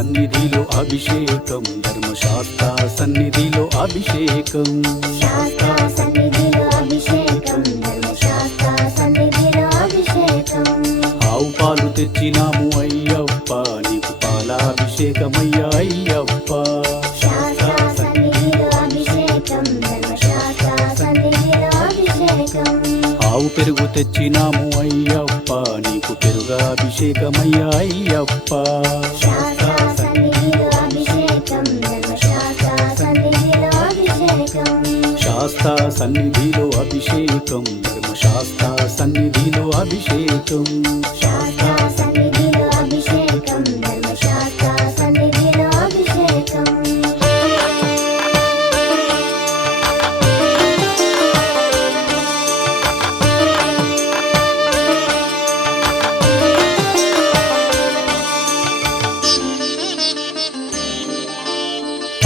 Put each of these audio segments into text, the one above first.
సన్నిధిలో అభిషేకం, ధర్మశాస్త్ర సన్నిధిలో అభిషేకం. శాస్త్ర సన్నిధిలో అభిషేకం, ధర్మశాస్త్ర సన్నిధిలో అభిషేకం. ఆవు పాలు తెచ్చినాము అయ్యప్ప, నీకు పాలాభిషేకమయ్యా అయ్యప్ప. శాస్త్ర సన్నిధిలో అభిషేకం, ధర్మశాస్త్ర సన్నిధిలో అభిషేకం. ఆవు పెరుగు తెచ్చినాము అయ్యప్ప, నీకు పెరుగాభిషేకమయ్యా అయ్యప్ప. శాస్త్ర సన్నిధిలో అభిషేకం, ధర్మశాస్త్ర సన్నిధిలో అభిషేకం. శాస్త్ర సన్నిధిలో అభిషేకం, ధర్మశాస్త్ర సన్నిధిలో అభిషేకం. శాస్త్ర సన్నిధిలో అభిషేకం, ధర్మశాస్త్ర సన్నిధిలో అభిషేకం.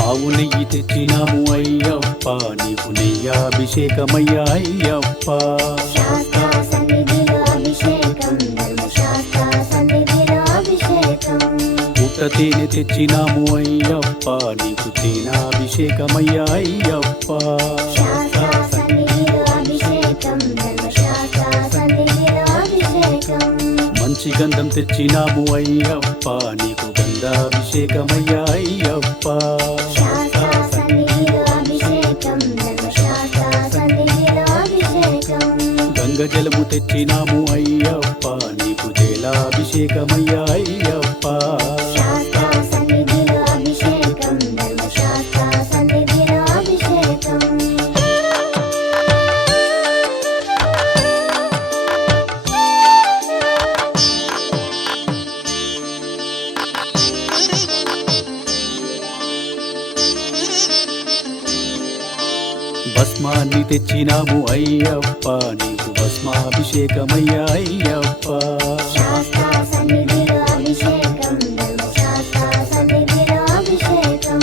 ఆవు నెయ్యి తెచ్చినాము అయ్యప్ప, నీకు నెయ్యాభిషేకమయ్యా అయ్యప్ప. శాస్త్ర సన్నిధిలో అభిషేకం, ధర్మశాస్త్ర సన్నిధిలో అభిషేకం. పుట్ట తేనె తెచ్చినాము అయ్యప్ప, నీకు తేనాభిషేకమయ్యా అయ్యప్ప. శాస్త్ర సన్నిధిలో అభిషేకం, ధర్మశాస్త్ర సన్నిధిలో అభిషేకం. మంచి గంధం తెచ్చినాము అయ్యప్ప, నీకు గంధాభిషేకమయ్యా అయ్యప్ప. శాస్త్ర సన్నిధిలో అభిషేకం, ధర్మశాస్త్ర సన్నిధిలో అభిషేకం. గంగ జలము తెచ్చినాము అయ్యప్ప, నీకు జలాభిషేకమయ్యా అయ్యప్ప. శాస్త్ర సన్నిధిలో అభిషేకం, ధర్మశాస్త్ర సన్నిధిలో అభిషేకం. భస్మాన్ని తెచ్చినాము అయ్యప్ప, నీకు భస్మాభిషేకమయ్యా అయ్యప్ప. శాస్త్ర సన్నిధిలో అభిషేకం, ధర్మశాస్త్ర సన్నిధిలో అభిషేకం.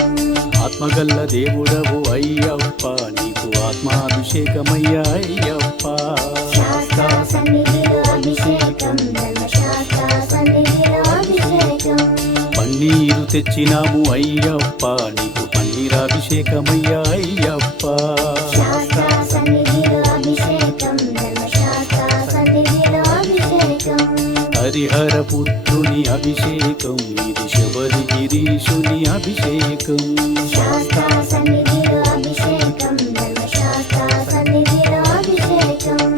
ఆత్మగల్ల దేవుడవు అయ్యప్ప, నీకు ఆత్మాభిషేకమయ్యా అయ్యప్ప. శాస్త్ర సన్నిధిలో అభిషేకం, ధర్మశాస్త్ర సన్నిధిలో అభిషేకం. పన్నీరు తెచ్చినాము అయ్యప్ప, నీకు పన్నీరాభిషేకమయ్యా అయ్యప్ప. శాస్త్ర సన్నిధిలో అభిషేకం, ధర్మశాస్త్ర సన్నిధిలో అభిషేకం. హరిహర పుత్రుని అభిషేకం, ఇది శబరి గిరీషుని అభిషేకం. శాస్త్ర సన్నిధిలో అభిషేకం, ధర్మశాస్త్ర సన్నిధిలో అభిషేకం.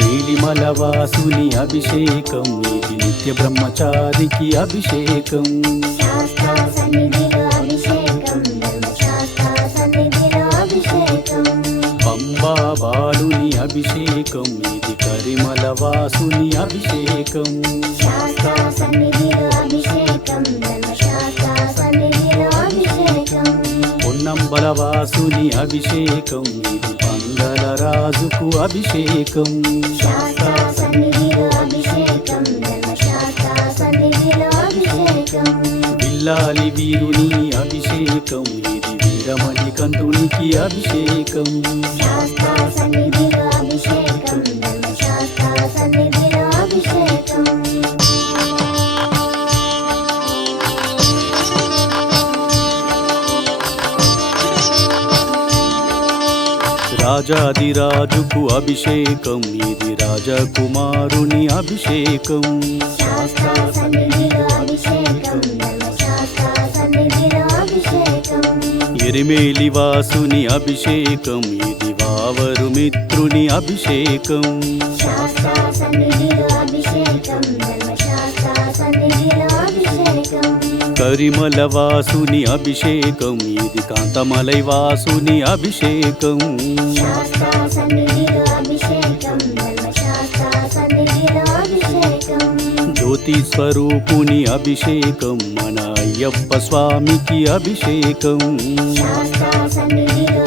నీలిమలవాసుని అభిషేకం, ఇది నిత్య బ్రహ్మచారికి అభిషేకం. శాస్త్ర సన్నిధిలో అభిషేకం, ధర్మశాస్త్ర సన్నిధిలో అభిషేకం. పంబా బాలుని అభిషేకం, ఇది కరిమలవాసుని అభిషేకం. శాస్త్ర సన్నిధిలో అభిషేకం, ధర్మశాస్త్ర సన్నిధిలో అభిషేకం. పొన్నంబలవాసుని అభిషేకం, ఇది పందల రాజుకు అభిషేకం. శాస్త్ర సన్నిధిలో అభిషేకం, ధర్మశాస్త్ర సన్నిధిలో అభిషేకం. బిల్లాలి వీరుని అభిషేకం, ఇది వీరమణి కంఠునికి అభిషేకం. శాస్త్ర సన్నిధిలో అభిషేకం, ధర్మశాస్త్ర సన్నిధిలో అభిషేకం. రాజాదిరాజుకు అభిషేకం, ఇది రాజకుమారుని అభిషేకం. శాస్త్ర సన్నిధిలో అభిషేకం, ధర్మశాస్త్ర సన్నిధిలో అభిషేకం. ఎరిమేలి వాసుని అభిషేకం, ఇది వావరు మిత్రుని అభిషేకం. శాస్త్ర సన్నిధిలో అభిషేకం, ధర్మశాస్త్ర సన్నిధిలో అభిషేకం. కరిమల వాసుని అభిషేకం, ఇది కాంతమలై వాసుని అభిషేకం. శాస్త్ర సన్నిధిలో అభిషేకం, ధర్మశాస్త్ర సన్నిధిలో అభిషేకం. జ్యోతి స్వరూపుని అభిషేకం, మన అయ్యప్ప స్వామికి అభిషేకం. శాస్త్ర సన్నిధిలో